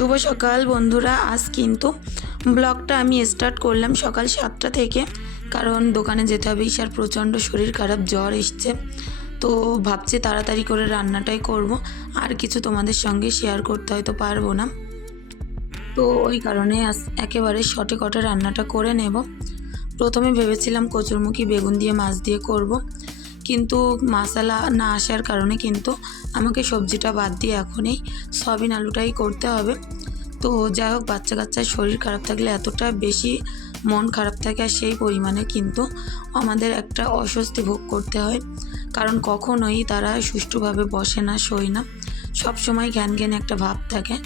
শুভ সকাল বন্ধুরা। আজ কিন্তু ব্লগটা আমি স্টার্ট করলাম সকাল সাতটা থেকে। কারণ দোকানে যেতে হবে, ঈশার প্রচণ্ড শরীর খারাপ, জ্বর এসছে। তো ভাবছি তাড়াতাড়ি করে রান্নাটাই করব। আর কিছু তোমাদের সঙ্গে শেয়ার করতে হয়তো পারব না। তো ওই কারণে একেবারে শটে কটে রান্নাটা করে নেব। প্রথমে ভেবেছিলাম কচুরমুখী বেগুন দিয়ে, মাছ দিয়ে করব। কিন্তু মশালা না আসার কারণে কিন্তু আমাকে সবজিটা বাদ দিয়ে এখনই সয়াবিন আলুটাই করতে হবে। তো যাই হোক, বাচ্চা কাচ্চার শরীর খারাপ থাকলে এতটা বেশি মন খারাপ থাকে আর সেই পরিমাণে কিন্তু আমাদের একটা অস্বস্তি ভোগ করতে হয়। কারণ কখনোই তারা সুষ্ঠুভাবে বসে না, শোয় না। সব সময় জ্ঞান জ্ঞান একটা ভাব থাকে।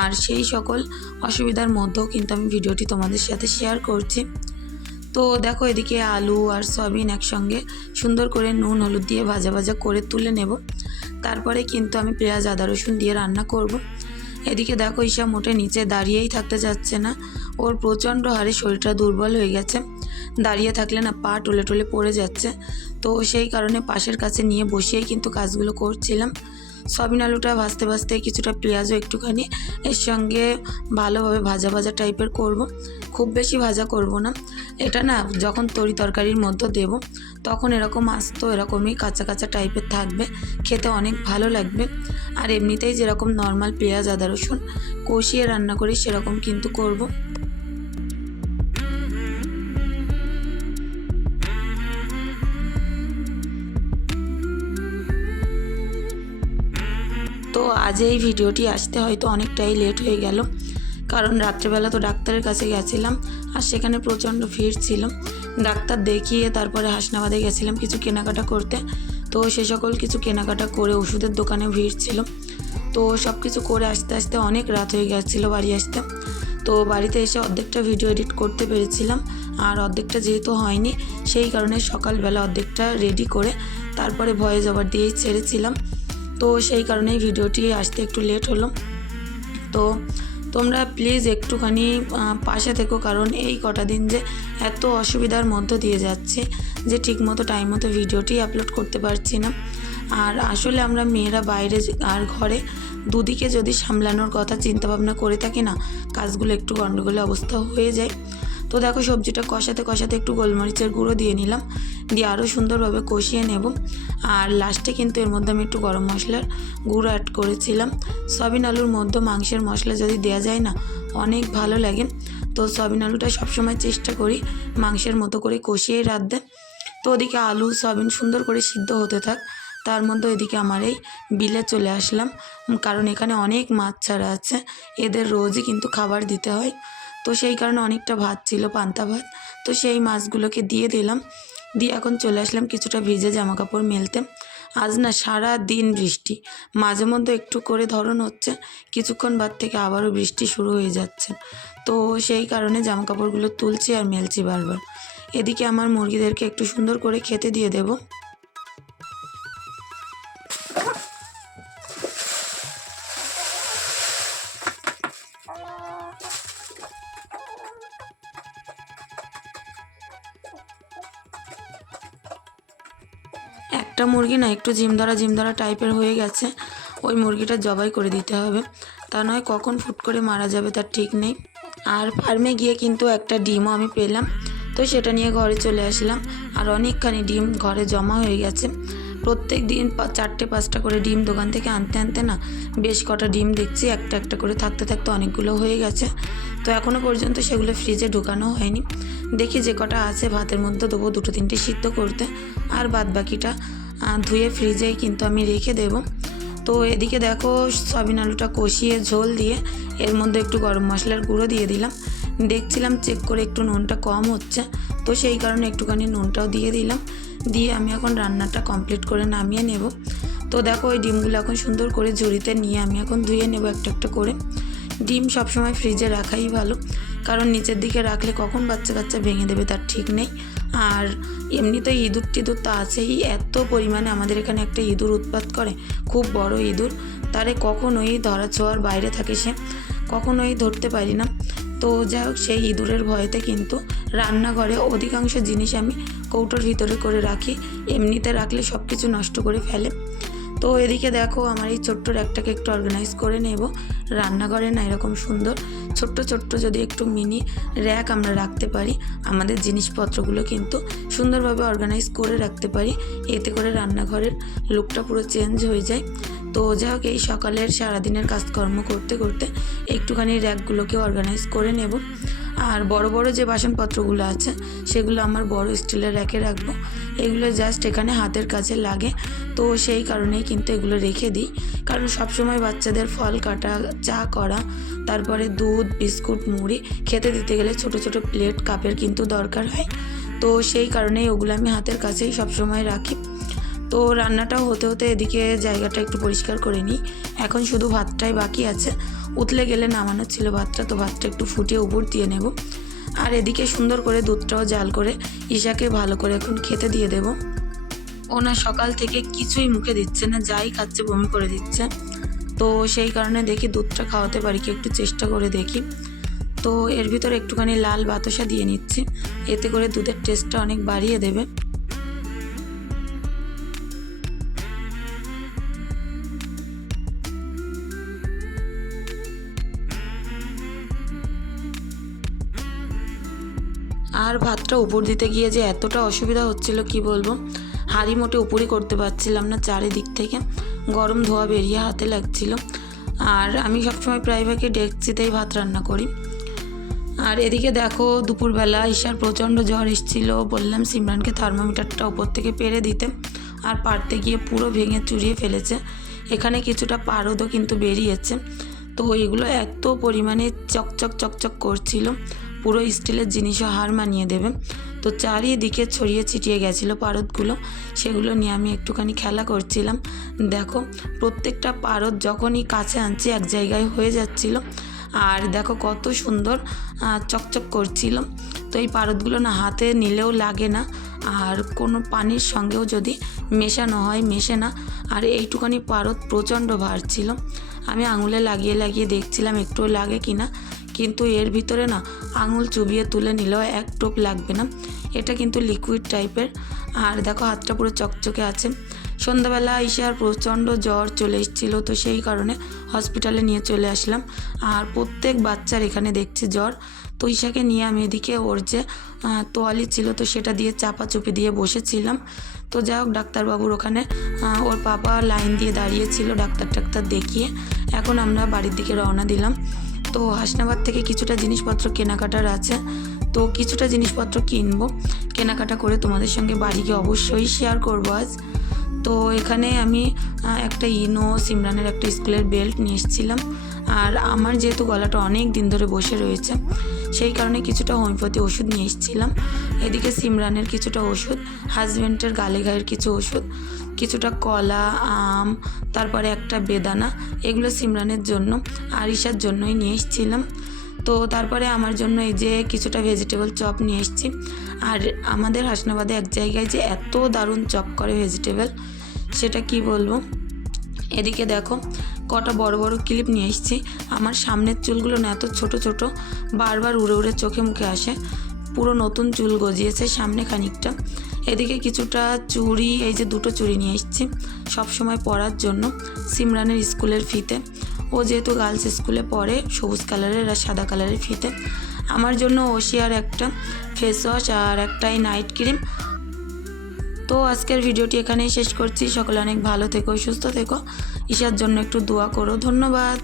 আর সেই সকল অসুবিধার মধ্যেও কিন্তু আমি ভিডিওটি তোমাদের সাথে শেয়ার করছি। তো দেখো এদিকে আলু আর সয়াবিন একসঙ্গে সুন্দর করে নুন, হলুদ দিয়ে ভাজা ভাজা করে তুলে নেব। তারপরে কিন্তু আমি পেঁয়াজ, আদা, রসুন দিয়ে রান্না করব। এদিকে দেখো ঈশা মোটে নিচে দাঁড়িয়েই থাকতে যাচ্ছে না। ওর প্রচণ্ড হারে শরীরটা দুর্বল হয়ে গেছে। দাঁড়িয়ে থাকলে না পা টুলে টুলে পড়ে যাচ্ছে। তো সেই কারণে পাশের কাছে নিয়ে বসিয়েই কিন্তু কাজগুলো করছিলাম। সয়াবিন আলুটা ভাজতে ভাজতে কিছুটা পেঁয়াজও একটুখানি এর সঙ্গে ভালোভাবে ভাজা ভাজা টাইপের করব। খুব বেশি ভাজা করব না এটা না যখন তরি তরকারির মধ্যে দেব, তখন এরকম আস্ত এরকমই কাঁচা কাঁচা টাইপের থাকবে খেতে অনেক ভালো লাগবে আর এমনিতেই যেরকম নর্মাল পেঁয়াজ, আদা রসুন কষিয়ে রান্না করি সেরকম কিন্তু করব। তো আজ এই ভিডিওটি আসতে হয়তো অনেকটাই লেট হয়ে গেল। কারণ রাত্রেবেলা তো ডাক্তারের কাছে গেছিলাম, আর সেখানে প্রচণ্ড ভিড় ছিল। ডাক্তার দেখিয়ে তারপরে হাসনাবাদে গেছিলাম কিছু কেনাকাটা করতে। তো সে সকল কিছু কেনাকাটা করে ওষুধের দোকানে ভিড় ছিল। তো সব কিছু করে আসতে আসতে অনেক রাত হয়ে গেছিল বাড়ি আসতে। তো বাড়িতে এসে অর্ধেকটা ভিডিও এডিট করতে পেরেছিলাম, আর অর্ধেকটা যেহেতু হয়নি, সেই কারণে সকালবেলা অর্ধেকটা রেডি করে তারপরে ভয়ে জবার দিয়েই ছেড়েছিলাম। তো সেই কারণেই ভিডিওটি আসতে একটু লেট হলো। তো তোমরা প্লিজ একটুখানি পাশে থেকো কারণ এই কটা দিন যে এত অসুবিধার মধ্য দিয়ে যাচ্ছে যে ঠিকমতো টাইম মতো ভিডিওটি আপলোড করতে পারছি না। আর আসলে আমরা মেয়েরা বাইরে আর ঘরে দুদিকে যদি সামলানোর কথা চিন্তা ভাবনা করে থাকি না, কাজগুলো একটু গণ্ডগোলে অবস্থা হয়ে যায়। তো দেখো সবজিটা কষাতে কষাতে একটু গোলমরিচের গুঁড়ো দিয়ে নিলাম। দিয়ে আরও সুন্দরভাবে কষিয়ে নেব। আর লাস্টে কিন্তু এর মধ্যে আমি একটু গরম মশলার গুঁড়ো অ্যাড করেছিলাম। সয়াবিন আলুর মধ্যে মাংসের মশলা যদি দেওয়া যায় না, অনেক ভালো লাগে। তো সয়াবিন আলুটা সবসময় চেষ্টা করি মাংসের মতো করে কষিয়েই রাঁধতে। তো ওদিকে আলু সয়াবিন সুন্দর করে সিদ্ধ হতে থাক। তার মধ্যে ওইদিকে আমার এই বিলে চলে আসলাম। কারণ এখানে অনেক মাছ ছাড়া আছে। এদের রোজই কিন্তু খাবার দিতে হয়। তো সেই কারণে অনেকটা ভাত ছিল, পান্তা ভাত। তো সেই মাছগুলোকে দিয়ে দিলাম। দিয়ে এখন চলে আসলাম কিছুটা ভিজে জামা কাপড় মেলতে। আজ না সারা দিন বৃষ্টি। মাঝে মধ্যে একটু করে ধরন হচ্ছে, কিছুক্ষণ বাদ থেকে আবারও বৃষ্টি শুরু হয়ে যাচ্ছে। তো সেই কারণে জামা কাপড়গুলো তুলছি আর মেলছি বারবার। এদিকে আমার মুরগিদেরকে একটু সুন্দর করে খেতে দিয়ে দেবো। একটা মুরগি না একটু জিমধরা জিমধরা টাইপের হয়ে গেছে, ওই মুরগিটা জবাই করে দিতে হবে। তা নয় কখন ফুট করে মারা যাবে তার ঠিক নেই। আর ফার্মে গিয়ে কিন্তু একটা ডিমও আমি পেলাম, তো সেটা নিয়ে ঘরে চলে আসলাম। আর অনেকখানি ডিম ঘরে জমা হয়ে গেছে। প্রত্যেক দিন চারটে পাঁচটা করে ডিম দোকান থেকে আনতে আনতে না বেশ কটা ডিম দেখছি, একটা একটা করে থাকতে থাকতে অনেকগুলো হয়ে গেছে। তো এখনও পর্যন্ত সেগুলো ফ্রিজে ঢুকানো হয়নি। দেখি যে কটা আছে, ভাতের মধ্যে দেবো দুটো তিনটে সিদ্ধ করতে। আর বাদ বাকিটা ধুয়ে ফ্রিজেই কিন্তু আমি রেখে দেবো। তো এদিকে দেখো সয়াবিন আলুটা কষিয়ে ঝোল দিয়ে এর মধ্যে একটু গরম মশলার গুঁড়ো দিয়ে দিলাম। দেখছিলাম চেক করে একটু নুনটা কম হচ্ছে, তো সেই কারণে একটুখানি নুনটাও দিয়ে দিলাম। দিয়ে আমি এখন রান্নাটা কমপ্লিট করে নামিয়ে নেব। তো দেখো ওই ডিমগুলো এখন সুন্দর করে ঝুড়িতে নিয়ে আমি এখন ধুয়ে নেব একটা একটা করে। ডিম সবসময় ফ্রিজে রাখাই ভালো, কারণ নিচের দিকে রাখলে কখন বাচ্চা কাচ্চা ভেঙে দেবে তার ঠিক নেই। আর এমনিতে ইঁদুর টিঁদুর তো আছেই। এত পরিমাণে আমাদের এখানে একটা ইঁদুর উৎপাত করে, খুব বড় ইঁদুর। তারে কখনোই ধরা ছোঁয়ার বাইরে থাকে সে, কখনোই ধরতে পারি না। তো যাই হোক, সেই ইঁদুরের ভয়েতে কিন্তু রান্নাঘরে অধিকাংশ জিনিস আমি কৌটোর ভিতরে করে রাখি। এমনিতে রাখলে সব কিছু নষ্ট করে ফেলে। তো এদিকে দেখো আমার এই ছোট্ট র্যাকটাকে একটু অর্গানাইজ করে নেব। রান্নাঘরে না এরকম সুন্দর ছোট্ট ছোট্ট যদি একটু মিনি র্যাক আমরা রাখতে পারি, আমাদের জিনিসপত্রগুলো কিন্তু সুন্দরভাবে অর্গানাইজ করে রাখতে পারি, এতে করে রান্নাঘরের লুকটা পুরো চেঞ্জ হয়ে যায়। তো যাই হোক, এই সকালের সারাদিনের কাজকর্ম করতে করতে একটুখানি র্যাকগুলোকে অর্গানাইজ করে নেব। আর বড় বড় যে বাসনপত্রগুলো আছে, সেগুলো আমার বড় স্টিলের র্যাকে রাখব। এগুলো জাস্ট এখানে হাতের কাছে লাগে। তো সেই কারণেই কিন্তু এগুলো রেখে দিই। কারণ সবসময় বাচ্চাদের ফল কাটা, চা করা, তারপরে দুধ, বিস্কুট, মুড়ি খেতে দিতে গেলে ছোট ছোট প্লেট কাপের কিন্তু দরকার হয়। তো সেই কারণেই ওগুলো আমি হাতের কাছেই সবসময় রাখি। তো রান্নাটাও হতে হতে এদিকে জায়গাটা একটু পরিষ্কার করে নিই। এখন শুধু ভাতটাই বাকি আছে। উতলে গেলে নামানোর ছিল ভাতটা, তো ভাতটা একটু ফুটিয়ে উপর দিয়ে নেব। আর এদিকে সুন্দর করে দুধটাও জাল করে ঈশাকে ভালো করে এখন খেতে দিয়ে দেব। ওনা সকাল থেকে কিছুই মুখে দিচ্ছে না, যাই খাচ্ছে বমি করে দিচ্ছে। তো সেই কারণে দেখি দুধটা খাওয়াতে পারি কি একটু চেষ্টা করে দেখি। তো এর ভিতরে একটুখানি লাল বাতাসা দিয়ে নিচ্ছি। এতে করে দুধের টেস্টটা অনেক বাড়িয়ে দেবে। আর ভাতটা উপর দিতে গিয়ে যে এতটা অসুবিধা হচ্ছিল, কি বলব? হাঁড়ি মোটে উপরই করতে পারছিলাম না চারিদিক থেকে। গরম ধোয়া বেরিয়ে হাতে লাগছিল। আর আমি সবসময় প্রায় ভাগে ডেকচিতেই ভাত রান্না করি। আর এদিকে দেখো, দুপুরবেলা ঈশার প্রচণ্ড জ্বর এসেছিল। বললাম, সিমরানকে থার্মোমিটারটা ওপর থেকে পেরে দিতে। আর পারতে গিয়ে পুরো ভেঙে চুরিয়ে ফেলেছে। এখানে কিছুটা পারদও কিন্তু বেরিয়েছে। তো এগুলো এত পরিমাণে চকচক চকচক করছিল। পুরো স্টিলের জিনিসও হার মানিয়ে দেবে। তো চারিদিকে ছড়িয়ে ছিটিয়ে গেছিল পারদগুলো। সেগুলো নিয়ে আমি একটুখানি খেলা করছিলাম। দেখো, প্রত্যেকটা পারদ যখনই কাছে আনছি এক জায়গায় হয়ে যাচ্ছিল। আর দেখো কত সুন্দর চকচক করছিল। তো এই পারদগুলো না হাতে নিলেও লাগে না। আর কোনো পানির সঙ্গেও যদি মেশানো হয়, মেশে না। আর এইটুখানি পারদ প্রচণ্ড ভার ছিল। আমি আঙুলে লাগিয়ে লাগিয়ে দেখছিলাম একটুও লাগে কি না কিন্তু এর ভিতরে না আঙুল চুবিয়ে তুলে নিলেও এক টোপ লাগবে না। এটা কিন্তু লিকুইড টাইপের আর দেখো, হাতটা পুরো চকচকে আছে। সন্ধ্যাবেলা এসে আর প্রচণ্ড জ্বর চলে এসেছিল, তো সেই কারণে হসপিটালে নিয়ে চলে আসলাম। আর প্রত্যেক বাচ্চার এখানে দেখছি জ্বর। তো ঈশাকে নিয়ে আমি এদিকে ওর যে তোয়ালি ছিল, তো সেটা দিয়ে চাপাচুপি দিয়ে বসেছিলাম। তো যাই হোক, ডাক্তারবাবুর ওখানে ওর পাপা লাইন দিয়ে দাঁড়িয়েছিল ডাক্তার টাক্তার দেখিয়ে। এখন আমরা বাড়ির দিকে রওনা দিলাম। তো হাসনাবাদ থেকে কিছুটা জিনিসপত্র কেনাকাটার আছে। তো কিছুটা জিনিসপত্র কিনবো। কেনাকাটা করে তোমাদের সঙ্গে বাড়িকে অবশ্যই শেয়ার করব আজ। তো এখানে আমি একটা ইনো, সিমরানের একটা স্কুলের বেল্ট নিয়ে এসেছিলাম। আর আমার যেহেতু গলাটা অনেক দিন ধরে বসে রয়েছে সেই কারণে কিছুটা হোমিওপ্যাথি ওষুধ নিয়ে এসেছিলাম। এদিকে সিমরানের কিছুটা ওষুধ হাজব্যান্ডের গালে গায়ের কিছু ওষুধ, কিছুটা কলা, আম, তারপরে একটা বেদানা, এগুলো সিমরানের জন্য আর ঈশার জন্যই নিয়ে এসেছিলাম। তো তারপরে আমার জন্য এই যে কিছুটা ভেজিটেবল চপ নিয়ে এসেছি। আর আমাদের হাসনাবাদে এক জায়গায় যে এত দারুণ চপ করে ভেজিটেবল সেটা কি বলব? এদিকে দেখো কটা বড় বড় ক্লিপ নিয়ে এসেছি। আমার সামনের চুলগুলো না এত ছোট ছোট, বারবার উড়ে উড়ে চোখে মুখে আসে। পুরো নতুন চুল গজিয়েছে সামনে খানিকটা। এদিকে কিছুটা চুড়ি, এই যে দুটো চুড়ি নিয়ে এসেছি সবসময় পরার জন্য সিমরানের স্কুলের ফিতে। ও যেহেতু গার্লস স্কুলে পড়ে, সবুজ কালারের আর সাদা কালারের ফিতে। আমার জন্য ওশিয়ার একটা ফেস ওয়াশ আর একটাই নাইট ক্রিম তো আজকের ভিডিওটি এখানেই শেষ করছি। সকলে অনেক ভালো থেকো, সুস্থ থেকো। ঈশার জন্য একটু দোয়া করো ধন্যবাদ।